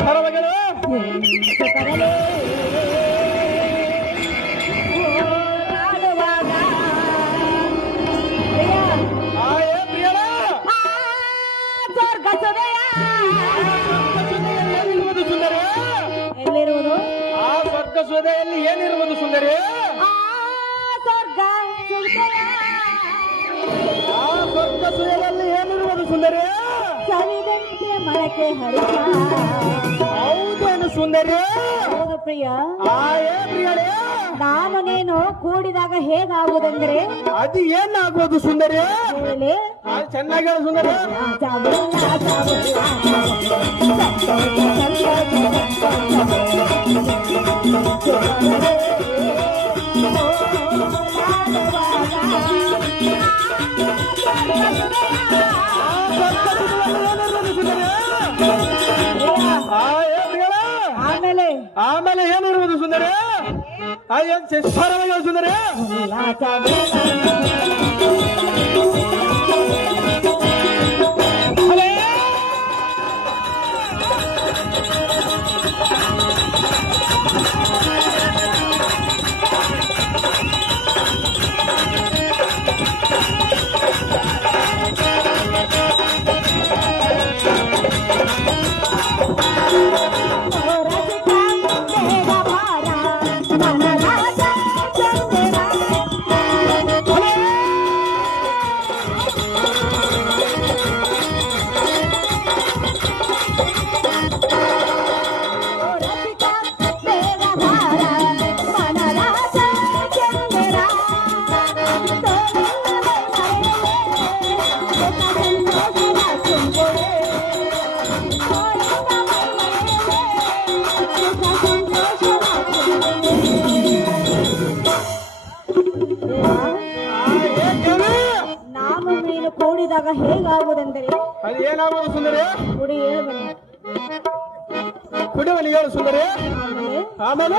ಪರವಾಗಿಲ್ಲ ಕರಲೇ ಓಡಾಡುವಾಗ ಪ್ರಿಯ ಏ ಪ್ರಿಯಳ ಸ್ವರ್ಗ ಸುದಯ ಎಲ್ಲಿರುವುದು ಸುಂದರಿ ಎಲ್ಲಿರುವುದು ಆ ಸ್ವರ್ಗ ಸುದೆಯಲ್ಲಿ ಏನಿರುವುದು ಸುಂದರಿ ಸ್ವರ್ಗ ಸುದಯ ಆ ಸ್ವರ್ಗ ಸುದೆಯಲ್ಲಿ ಏನಿರುವುದು ಸುಂದರಿ ಸವಿದಂತೆ ಮೊಳಕೆ ಹರಿದ ಹೌದೇನು ಸುಂದರಿ ಹೌದು ಪ್ರಿಯ ಏ ಪ್ರಿಯಳೇ ನಾನು ನೀನು ಕೂಡಿದಾಗ ಹೇಗಾಗುವುದಂದ್ರೆ ಅದು ಏನಾಗೋದು ಸುಂದರಿ ಹೇಳಿ ಚೆನ್ನಾಗಿ ಹೇಳು ಸುಂದರಿ ಆಮೇಲೆ ಆಮೇಲೆ ಏನಿರುವುದು ಸುಂದರಿ ಪರವಾಗಿಲ್ಲ ಸುಂದರಿ ನಾನು ನೀನು ಕೂಡಿದಾಗ ಹೇಗಾಗುವುದೆಂದರೆ ಅದು ಏನಾಗೋದು ಸುಂದರಿ ಕುಡಿ ಹೇಳಬನ್ನಿ ಕುಡಿವಲ್ಲಿ ಹೇಳು ಸುಂದರಿ ಆಮೇಲೆ ಆಮೇಲೆ